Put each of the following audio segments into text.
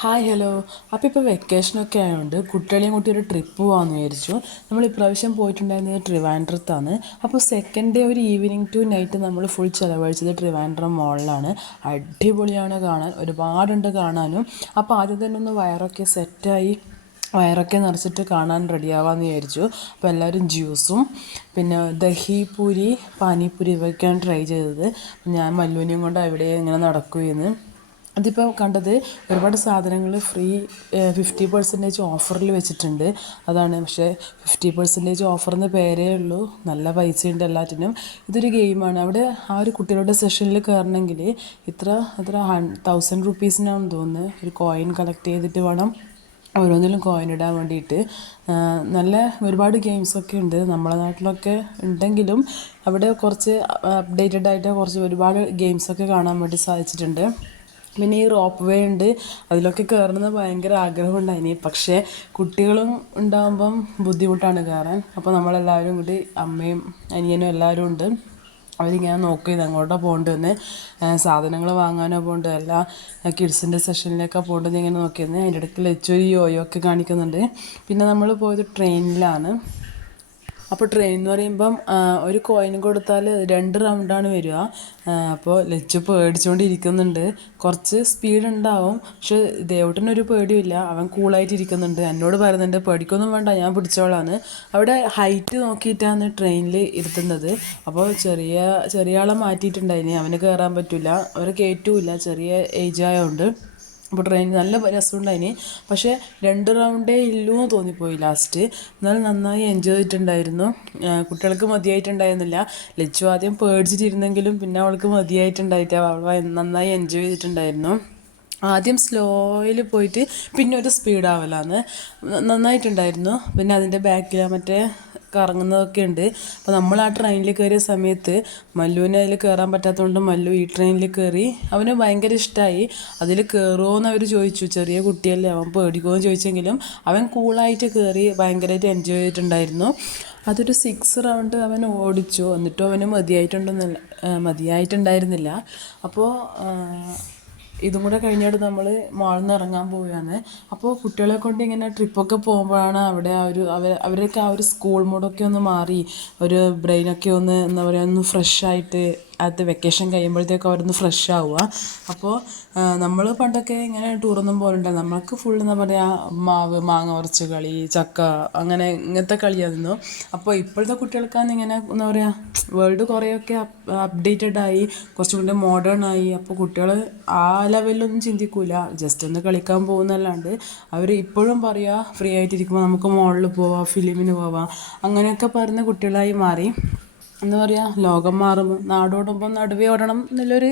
Hi hello. അപ്പോൾ ഇപ്പോൾ വെക്കേഷനൊക്കെ ആയതുകൊണ്ട് കുട്ടികളെയും കൂട്ടി ഒരു ട്രിപ്പ് പോകാമെന്ന് വിചാരിച്ചു. നമ്മൾ ഇപ്രാവശ്യം പോയിട്ടുണ്ടായിരുന്നത് ട്രിവാൻഡ്രത്താണ്. അപ്പോൾ സെക്കൻഡ് ഡേ ഒരു ഈവനിങ് ടു നൈറ്റ് നമ്മൾ ഫുൾ ചിലവഴിച്ചത് ട്രിവാൻഡ്രം മോളിലാണ്. അടിപൊളിയാണ് കാണാൻ, ഒരുപാടുണ്ട് കാണാനും. അപ്പോൾ ആദ്യം തന്നെ ഒന്ന് വയറൊക്കെ സെറ്റായി വയറൊക്കെ നിറച്ചിട്ട് കാണാൻ റെഡിയാവാമെന്ന് വിചാരിച്ചു. അപ്പോൾ എല്ലാവരും ജ്യൂസും പിന്നെ ദഹി പൂരി പാനിപ്പൂരി ഇവയൊക്കെയാണ് ട്രൈ ചെയ്തത്. ഞാൻ മല്ലുവിനെയും കൊണ്ട് അവിടെ ഇങ്ങനെ നടക്കുകയെന്ന് അതിപ്പോൾ കണ്ടത് ഒരുപാട് സാധനങ്ങൾ ഫ്രീ 50% ഓഫറിൽ വെച്ചിട്ടുണ്ട്. അതാണ്. പക്ഷേ 50% ഓഫറിന് പേരേ ഉള്ളൂ, നല്ല പൈസയുണ്ട് എല്ലാറ്റിനും. ഇതൊരു ഗെയിമാണ്. അവിടെ ആ ഒരു കുട്ടികളുടെ സെഷനിൽ കയറണമെങ്കിൽ ഇത്ര 1000 റുപ്പീസിനാണെന്ന് തോന്നുന്നു ഒരു കോയിൻ കളക്ട് ചെയ്തിട്ട് വേണം ഓരോന്നിലും കോയിൻ ഇടാൻ വേണ്ടിയിട്ട്. നല്ല ഒരുപാട് ഗെയിംസൊക്കെ ഉണ്ട്, നമ്മളെ നാട്ടിലൊക്കെ ഉണ്ടെങ്കിലും അവിടെ കുറച്ച് അപ്ഡേറ്റഡ് ആയിട്ട് കുറച്ച് ഒരുപാട് ഗെയിംസൊക്കെ കാണാൻ വേണ്ടി സാധിച്ചിട്ടുണ്ട്. പിന്നെ ഈ റോപ്പ് വേ ഉണ്ട്, അതിലൊക്കെ കയറുന്നത് ഭയങ്കര ആഗ്രഹമുണ്ടായിനി. പക്ഷേ കുട്ടികളും ഉണ്ടാകുമ്പം ബുദ്ധിമുട്ടാണ് കയറാൻ. അപ്പോൾ നമ്മളെല്ലാവരും കൂടി അമ്മയും അനിയനും എല്ലാവരും ഉണ്ട്. അവരിങ്ങനെ നോക്കിയത് എങ്ങോട്ടാണ് പോകേണ്ടതെന്ന്, സാധനങ്ങൾ വാങ്ങാനോ പോകേണ്ടത്, എല്ലാ കിഡ്സിൻ്റെ സെഷനിലേക്കാണ് പോകേണ്ടത് ഇങ്ങനെ നോക്കിയെന്ന്. അതിൻ്റെ ഇടയ്ക്ക് ലച്ചൊരു യോയോ ഒക്കെ കാണിക്കുന്നുണ്ട്. പിന്നെ നമ്മൾ പോയത് ട്രെയിനിലാണ്. അപ്പോൾ ട്രെയിൻ എന്ന് പറയുമ്പം ഒരു കോയിൻ കൊടുത്താൽ 2 റൗണ്ടാണ് വരിക. അപ്പോൾ ലച്ചു പേടിച്ചുകൊണ്ടിരിക്കുന്നുണ്ട്. കുറച്ച് സ്പീഡ് ഉണ്ടാവും, പക്ഷെ ദേവട്ടനൊരു പേടിയില്ല, അവൻ കൂളായിട്ടിരിക്കുന്നുണ്ട്. എന്നോട് പറയുന്നുണ്ട് പേടിക്കൊന്നും വേണ്ട, ഞാൻ പിടിച്ചോളാന്ന്. അവിടെ ഹൈറ്റ് നോക്കിയിട്ടാണ് ട്രെയിനിൽ ഇരുത്തുന്നത്. അപ്പോൾ ചെറിയ ആളെ മാറ്റിയിട്ടുണ്ടായിന്, അവന് കയറാൻ പറ്റില്ല, അവരെ കയറ്റുമില്ല, ചെറിയ ഏജ് ആയതുകൊണ്ട്. അപ്പോൾ ട്രെയിൻ നല്ല രസമുണ്ടായിന്. പക്ഷേ 2 റൗണ്ടേ ഇല്ലൂ എന്ന് തോന്നിപ്പോയി ലാസ്റ്റ്. എന്നാലും നന്നായി എൻജോയ് ചെയ്തിട്ടുണ്ടായിരുന്നു. കുട്ടികൾക്ക് മതിയായിട്ടുണ്ടായിരുന്നില്ല. ലച്ചു ആദ്യം പേടിച്ചിട്ടിരുന്നെങ്കിലും പിന്നെ അവൾക്ക് മതിയായിട്ടുണ്ടായിട്ട് അവൾ നന്നായി എൻജോയ് ചെയ്തിട്ടുണ്ടായിരുന്നു. ആദ്യം സ്ലോയിൽ പോയിട്ട് പിന്നെ ഒരു സ്പീഡാവലാന്ന് നന്നായിട്ടുണ്ടായിരുന്നു. പിന്നെ അതിൻ്റെ ബാക്കിൽ മറ്റേ കറങ്ങുന്നതൊക്കെ ഉണ്ട്. അപ്പോൾ നമ്മൾ ആ ട്രെയിനിൽ കയറിയ സമയത്ത് മല്ലുവിന് അതിൽ കയറാൻ പറ്റാത്തതുകൊണ്ട് മല്ലു ഈ ട്രെയിനിൽ കയറി. അവന് ഭയങ്കര ഇഷ്ടമായി. അതിൽ കയറുമോ എന്ന് അവർ ചോദിച്ചു, ചെറിയ കുട്ടിയല്ലേ അവൻ പേടിക്കുമോ എന്ന് ചോദിച്ചെങ്കിലും അവൻ കൂളായിട്ട് കയറി ഭയങ്കരമായിട്ട് എൻജോയ് ചെയ്തിട്ടുണ്ടായിരുന്നു. അതൊരു 6 റൗണ്ട് അവൻ ഓടിച്ചു, എന്നിട്ടും അവന് മതിയായിട്ടുണ്ടായിരുന്നില്ല. അപ്പോൾ ഇതും കൂടെ കഴിഞ്ഞിട്ട് നമ്മൾ മാളിൽ നിന്ന് ഇറങ്ങാൻ പോവുകയാണ്. അപ്പോൾ കുട്ടികളെ കൊണ്ട് ഇങ്ങനെ ട്രിപ്പൊക്കെ പോകുമ്പോഴാണ് അവിടെ അവരൊക്കെ ആ ഒരു സ്കൂൾ മൂഡൊക്കെ ഒന്ന് മാറി ഒരു ബ്രെയിനൊക്കെ ഒന്ന് എന്താ പറയുക ഒന്ന് ഫ്രഷായിട്ട് അത് വെക്കേഷൻ കഴിയുമ്പോഴത്തേക്ക് അവരൊന്ന് ഫ്രഷ് ആവുക. അപ്പോൾ നമ്മൾ പണ്ടൊക്കെ ഇങ്ങനെ ടൂറൊന്നും പോകലുണ്ട്, നമ്മൾക്ക് ഫുൾ എന്താ പറയുക മാങ്ങ ഉറച്ച് കളി, ചക്ക, അങ്ങനെ ഇങ്ങനത്തെ കളിയായിരുന്നു. അപ്പോൾ ഇപ്പോഴത്തെ കുട്ടികൾക്കാണ് ഇങ്ങനെ എന്താ പറയുക വേൾഡ് കുറേയൊക്കെ അപ്ഡേറ്റഡ് ആയി, കുറച്ചും കൂടി മോഡേൺ ആയി. അപ്പോൾ കുട്ടികൾ ആ ലെവലിലൊന്നും ചിന്തിക്കൂല, ജസ്റ്റ് ഒന്ന് കളിക്കാൻ പോകുന്നല്ലാണ്ട് അവർ ഇപ്പോഴും പറയുക ഫ്രീ ആയിട്ടിരിക്കുമ്പോൾ നമുക്ക് മോളിൽ പോവാം, ഫിലിമിന് പോവാം, അങ്ങനെയൊക്കെ പറയുന്ന കുട്ടികളായി മാറി. എന്താ പറയുക ലോകം മാറുമ്പോൾ നാടോടുമ്പോൾ നടുവേ ഓടണം എന്നുള്ളൊരു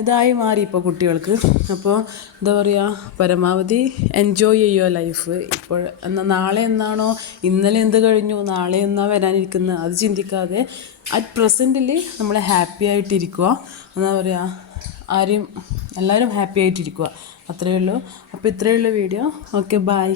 ഇതായി മാറി ഇപ്പോൾ കുട്ടികൾക്ക്. അപ്പോൾ എന്താ പറയുക പരമാവധി എൻജോയ് ചെയ്യുക ലൈഫ്. ഇപ്പോൾ നാളെ എന്നാണോ, ഇന്നലെ എന്ത് കഴിഞ്ഞു, നാളെ എന്നാ വരാനിരിക്കുന്നത് അത് ചിന്തിക്കാതെ അറ്റ് പ്രസൻറ്റിൽ നമ്മൾ ഹാപ്പി ആയിട്ടിരിക്കുക. എന്താ പറയുക എല്ലാവരും ഹാപ്പി ആയിട്ടിരിക്കുക, അത്രയേ ഉള്ളൂ. അപ്പോൾ ഇത്രയേ ഉള്ളൂ വീഡിയോ. Okay, by.